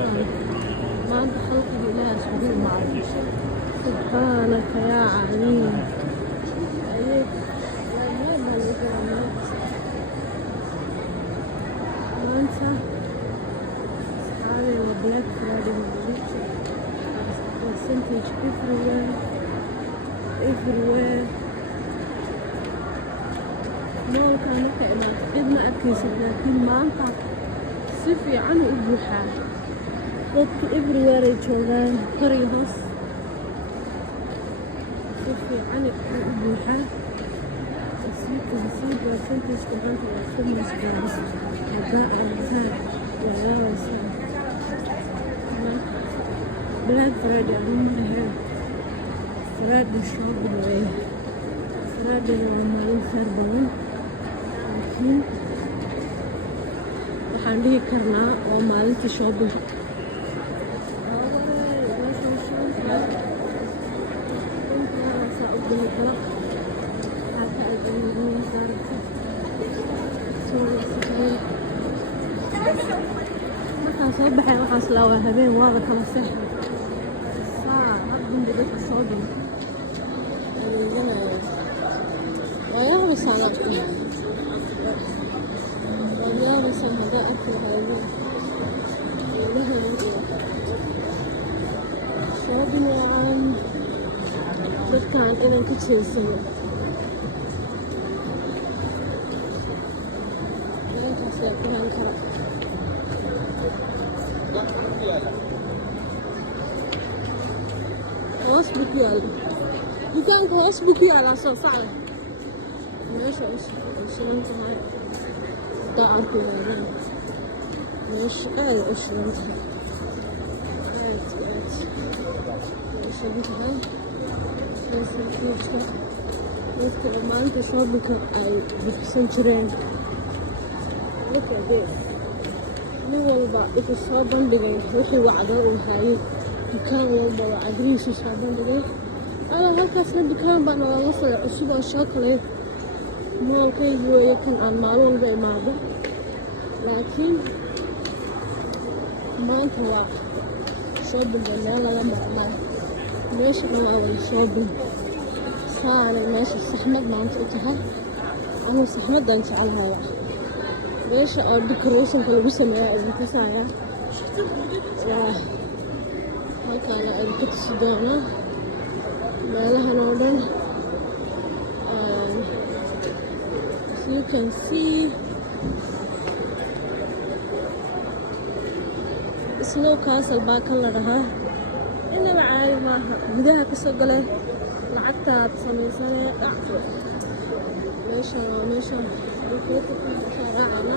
ما أنت خلقي إله سبحانه معي سبحانك يا عليم عليك لا ما الإكرامات ما أنت أصحابي وبلاك فرادي مبروك percentage everywhere moolkaan marka imaado cid ma arkaysid laakiin maanta si fiican u buuxaa dadka everywhere ay joogaan kor iyo hoos si fiican u buuxaa sii percentageka maanta waa fitness gaars haddaa aragtaan walaaleysaa Black Friday أنا مرة Friday shopping way Friday waa maalin khayr badan laakiin waxaan dhihi karnaa waa maalintii shopping markaan soo baxay waxaas laa waa habeen waa la kala seexday بدك صادم ويا رسالة ويا رسالة هذا أكل هذا لها صادم يا عم بكان إذا كنت سنة إذا كسر كمان كرا hoos buu ku yaala dukaanka hoos buu ku yaalaa soo sacda meesha ay shidan tahay haddaa arkayaadaan meesha aad u shidan tahay aad u shidan tahay meesha dadka maalinta shoobinka ay bixisan jireen nin walba wuxuu soo bandhigay wixii wacdo uu haayay dukaan walba waa cadrihiisu soo bandhigay alaa halkaasna dukaan baa nalaga furay cusub oo chocolate moolkaygi weeye kan aan maalin walba imaado laakiin maanta waa shoobinga meel laga marnaa meesha dhan waa wada shoobin saanay meesha saxmad maanta u tahay anuu saxmadan jecelahay meesha oo decorationka lagu sameeya idin tusaya waa halkaana ay ka tusi doonaa meelahan oo dhan you can see snow castle baa kan la dhahaa inaba caadi maaha gudaha kasoo gale lacagtaad samaysanee dhacdo meesha raacana